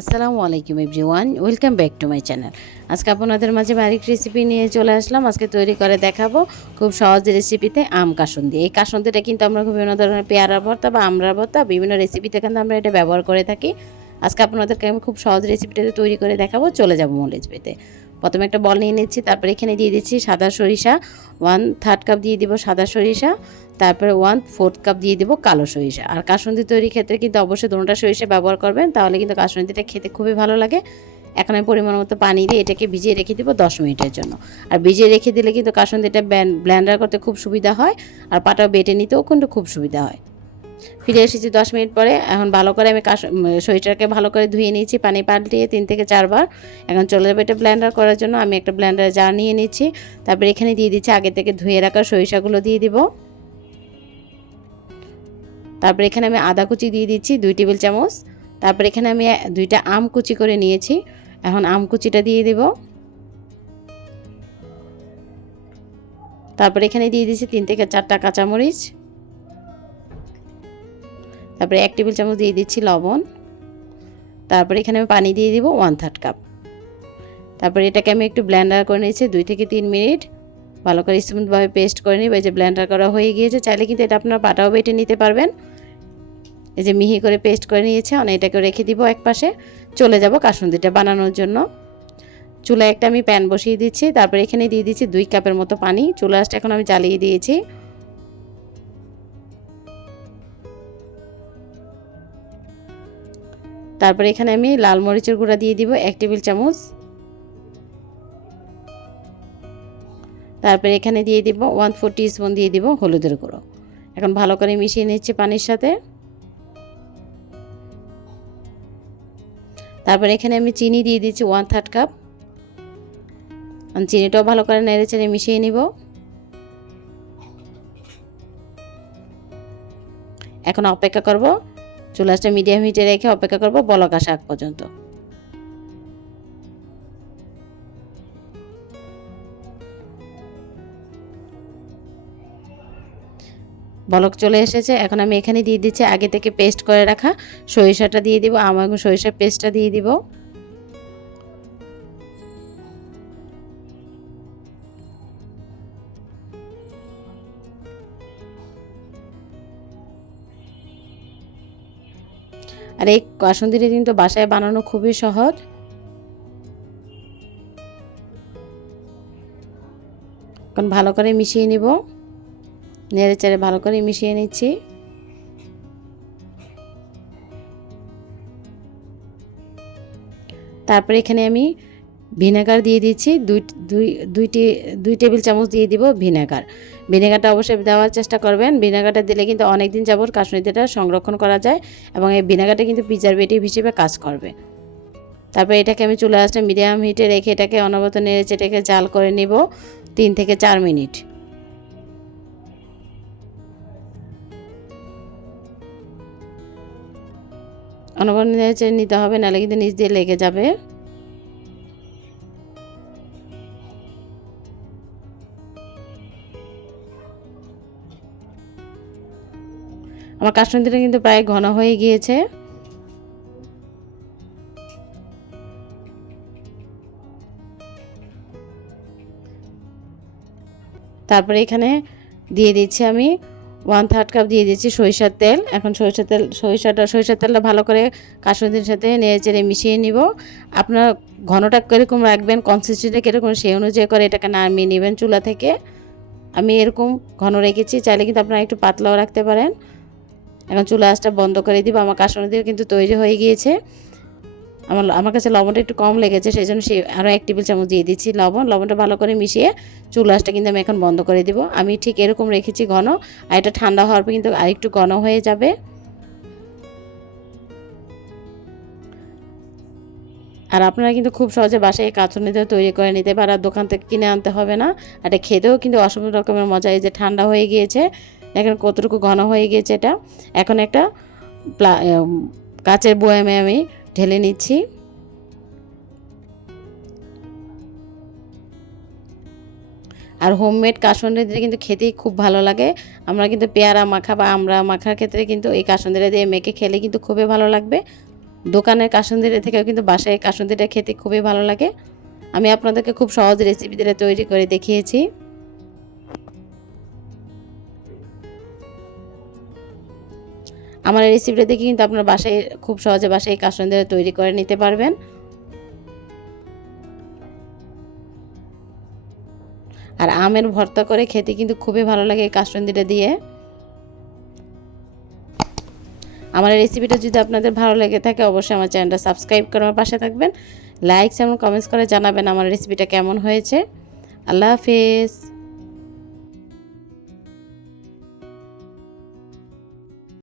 আসসালামু আলাইকুম everyone, welcome back to my channel. আজকে আপনাদের মাঝে আরেকটি রেসিপি নিয়ে চলে আসলাম। আজকে তৈরি করে দেখাবো খুব সহজ রেসিপিতে আম কাসুন্দি। এই কাসুন্দিটা কিন্তু আমরা বিভিন্ন ধরনের পেয়ারা ভর্তা বা আমড়ার ভর্তা বিভিন্ন রেসিপিতে কিন্তু আমরা এটা ব্যবহার করে থাকি। আজকে আপনাদেরকে আমি খুব সহজ রেসিপিটাতে তৈরি করে দেখাবো। চলে যাব মূল রেসিপিতে। প্রথমে একটা বল নিয়ে নিচ্ছি, তারপরে এখানে দিয়ে দিচ্ছি সাদা সরিষা, 1/3 কাপ দিয়ে দিব সাদা সরিষা, তারপরে 1/4 কাপ দিয়ে দিব কালো সরিষা। আর কাসুন্দি তৈরির ক্ষেত্রে কিন্তু অবশ্যই দুটোটা সরিষা ব্যবহার করবেন, তাহলে কিন্তু কাসুন্দিটা খেতে খুবই ভালো লাগে। এখন আমি পরিমাণ মতো পানি দিয়ে এটাকে ভিজিয়ে রেখে দিব 10 মিনিটের জন্য। আর ভিজিয়ে রেখে দিলে কিন্তু কাসুন্দিটা ব্লেন্ডার করতে খুব সুবিধা হয়, আর পাটাও বেটে নিতেও কিন্তু খুব সুবিধা হয়। ফিরে এসেছি 10 মিনিট পরে। এখন ভালো করে আমি সরিষাটাকে ভালো করে ধুয়ে নিয়েছি পানি পাল্টিয়ে 3 থেকে 4 বার। এখন চলে যাবে এটা ব্লেন্ডার করার জন্য। আমি একটা ব্লেন্ডারে জার নিয়ে নিচ্ছি, তারপরে এখানে দিয়ে দিচ্ছি আগে থেকে ধুয়ে রাখা সরিষাগুলো দিয়ে দিব। তারপরে এখানে আমি আদা কুচি দিয়ে দিচ্ছি 2 টেবিল চামচ। তারপরে এখানে আমি 2টা আম কুচি করে নিয়েছি, এখন আম কুচিটা দিয়ে দেব। তারপরে এখানে দিয়ে দিচ্ছি 3 থেকে 4টা কাঁচামরিচ। তারপরে 1 টেবিল চামচ দিয়ে দিচ্ছি লবণ। তারপরে এখানে আমি পানি দিয়ে দিব 1/3 কাপ। তারপরে এটাকে আমি একটু ব্লেন্ডার করে নিয়েছি 2 থেকে 3 মিনিট। ভালো করে স্মুথভাবে পেস্ট করে নিব। এই যে ব্লেন্ডার করা হয়ে গিয়েছে, চাইলে কিন্তু এটা আপনার পাটাও বেটে নিতে পারবেন। এই যে মিহি করে পেস্ট করে নিয়েছে, এটাকে রেখে দিব এক পাশে। চলে যাব কাসুন্দিটা বানানোর জন্য। চুলায় একটা আমি প্যান বসিয়ে দিচ্ছি, তারপরে এখানে দিয়ে দিচ্ছি 2 কাপের মতো পানি। চুলাটা এখন আমি জ্বালিয়ে দিয়েছি। তারপরে এখানে আমি লাল মরিচের গুঁড়া দিয়ে দিব 1 টেবিল চামচ। তারপরে এখানে দিয়ে দিব 1/4 টিস্পুন দিয়ে দিব হলুদের গুঁড়ো। এখন ভালো করে মিশিয়ে নিচ্ছি পানির সাথে। তারপরে এখানে আমি চিনি দিয়ে দিচ্ছি 1/3 কাপ। চিনিটাও ভালো করে নেড়ে চেড়ে মিশিয়ে নিব। এখন অপেক্ষা করব, চুলাটা মিডিয়াম হিটে রেখে অপেক্ষা করব বলক আসা আগ পর্যন্ত। বলক চলে এসেছে। এখন আমি এখানে দিয়ে দিচ্ছি আগে থেকে পেস্ট করে রাখা সরিষাটা দিয়ে দিব, এবং সরিষার পেস্টটা দিয়ে দিব। আর এই কাসুন্দিটা কিন্তু বাসায় বানানো খুবই সহজ। এখন ভালো করে মিশিয়ে নিব, নেড়ে চেড়ে ভালো করে মিশিয়ে নিচ্ছি। তারপরে এখানে আমি ভিনেগার দিয়ে দিচ্ছি, দুই টেবিল চামচ দিয়ে দিব ভিনেগার। ভিনেগারটা অবশ্যই দেওয়ার চেষ্টা করবেন। ভিনেগারটা দিলে কিন্তু অনেক দিন যাবত কাসুন্দিটা সংরক্ষণ করা যায়, এবং এই ভিনেগারটা কিন্তু প্রিজারভেটিভ হিসেবে কাজ করবে। তারপরে এটাকে আমি চুলা আঁচটা মিডিয়াম হিটে রেখে এটাকে অনবরত নেড়ে চেড়ে জাল করে নিব 3 থেকে 4 মিনিট। অনবরত নেড়ে চেড়ে নিতে হবে, নাহলে কিন্তু নিচ দিয়ে লেগে যাবে। আমার কাসুন্দিটা কিন্তু প্রায় ঘন হয়ে গিয়েছে। তারপরে এখানে দিয়ে দিচ্ছি আমি 1/3 কাপ দিয়ে দিচ্ছি সরিষার তেল। এখন সরিষার তেলটা ভালো করে কাসুন্দির সাথে নেড়ে চেড়ে মিশিয়ে নিব। আপনার ঘনটা কীরকম রাখবেন, কনসিস্টেন্সিটা কীরকম, সেই অনুযায়ী করে এটাকে নামিয়ে নেবেন চুলা থেকে। আমি এরকম ঘন রেখেছি, চাইলে কিন্তু আপনারা একটু পাতলাও রাখতে পারেন। এখন চুলা আঁচটা বন্ধ করে দিব। আমার কাসুন্দি কিন্তু তৈরি হয়ে গিয়েছে। আমার কাছে লবণটা একটু কম লেগেছে, সেই জন্য আরও 1 টেবিল চামচ দিয়ে দিচ্ছি লবণটা ভালো করে মিশিয়ে চুলা আঁচটা কিন্তু আমি এখন বন্ধ করে দিব। আমি ঠিক এরকম রেখেছি ঘন, আর এটা ঠান্ডা হওয়ার পর কিন্তু আরেকটু ঘন হয়ে যাবে। আর আপনারা কিন্তু খুব সহজে বাসায় কাসুন্দিটা তৈরি করে নিতে পারেন, আর দোকান থেকে কিনে আনতে হবে না। আর এটা খেতেও কিন্তু অসম্ভব রকমের মজা। এই যে ঠান্ডা হয়ে গিয়েছে, দেখেন কতটুকু ঘন হয়ে গিয়েছে এটা। এখন একটা কাচের বয়ামে আমি ঢেলে নিচ্ছি। আর হোমমেড কাসুন্দি দিয়ে কিন্তু খেতেই খুব ভালো লাগে। আমরা কিন্তু পেয়ারা মাখা বা আমড়া মাখার ক্ষেত্রে কিন্তু এই কাসুন্দিটা দিয়ে মেখে খেলে কিন্তু খুবই ভালো লাগবে। দোকানের কাসুন্দিটা থেকেও কিন্তু বাসায় কাসুন্দিটা খেতে খুবই ভালো লাগে। আমি আপনাদেরকে খুব সহজ রেসিপি দিয়ে তৈরি করে দেখিয়েছি। আমার এই রেসিপিটা দেখে কিন্তু আপনারা বাসায় খুব সহজে বাসায় কাসুন্দিটা তৈরি করে নিতে পারবেন। আর আমের ভর্তা করে খেতে কিন্তু খুবই ভালো লাগে এই কাসুন্দিটা দিয়ে। আমার এই রেসিপিটা যদি আপনাদের ভালো লেগে থাকে অবশ্যই আমার চ্যানেলটা সাবস্ক্রাইব করে আমার পাশে থাকবেন। লাইক এবং কমেন্টস করে জানাবেন আমার রেসিপিটা কেমন হয়েছে। আল্লাহ হাফেজ।